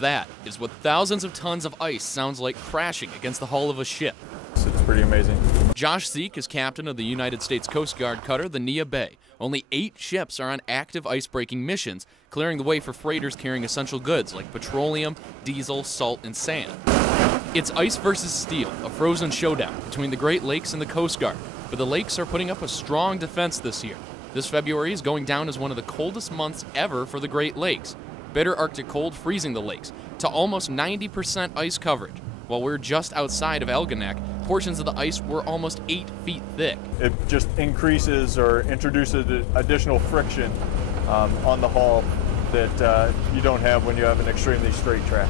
That is what thousands of tons of ice sounds like crashing against the hull of a ship. It's pretty amazing. Josh Seek is captain of the United States Coast Guard cutter, the Neah Bay. Only 8 ships are on active ice-breaking missions, clearing the way for freighters carrying essential goods like petroleum, diesel, salt, and sand. It's ice versus steel, a frozen showdown between the Great Lakes and the Coast Guard, but the lakes are putting up a strong defense this year. This February is going down as one of the coldest months ever for the Great Lakes. Bitter Arctic cold freezing the lakes to almost 90% ice coverage. While we're just outside of Algonac, portions of the ice were almost 8 feet thick. It just increases or introduces additional friction on the hull that you don't have when you have an extremely straight track.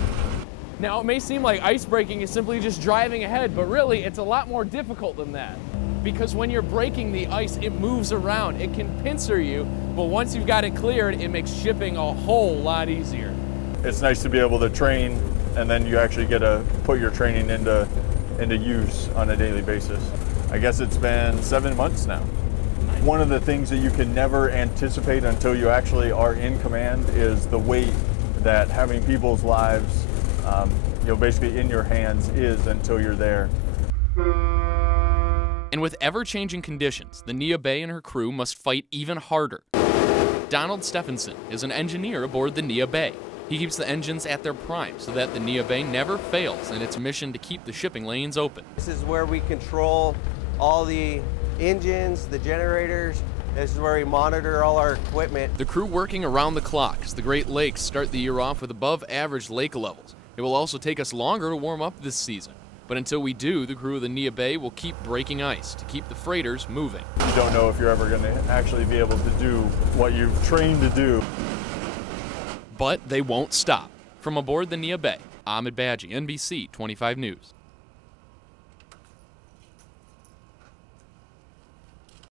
Now, it may seem like ice breaking is simply just driving ahead, but really it's a lot more difficult than that. Because when you're breaking the ice, it moves around. It can pincer you, but once you've got it cleared, it makes shipping a whole lot easier. It's nice to be able to train, and then you actually get to put your training into use on a daily basis. I guess it's been 7 months now. One of the things that you can never anticipate until you actually are in command is the weight that having people's lives basically in your hands is until you're there. And with ever-changing conditions, the Neah Bay and her crew must fight even harder. Donald Stephenson is an engineer aboard the Neah Bay. He keeps the engines at their prime so that the Neah Bay never fails in its mission to keep the shipping lanes open. This is where we control all the engines, the generators. This is where we monitor all our equipment. The crew working around the clock as the Great Lakes start the year off with above-average lake levels. It will also take us longer to warm up this season. But until we do, the crew of the Neah Bay will keep breaking ice to keep the freighters moving. You don't know if you're ever going to actually be able to do what you've trained to do. But they won't stop. From aboard the Neah Bay, Ahmed Badji, NBC 25 News.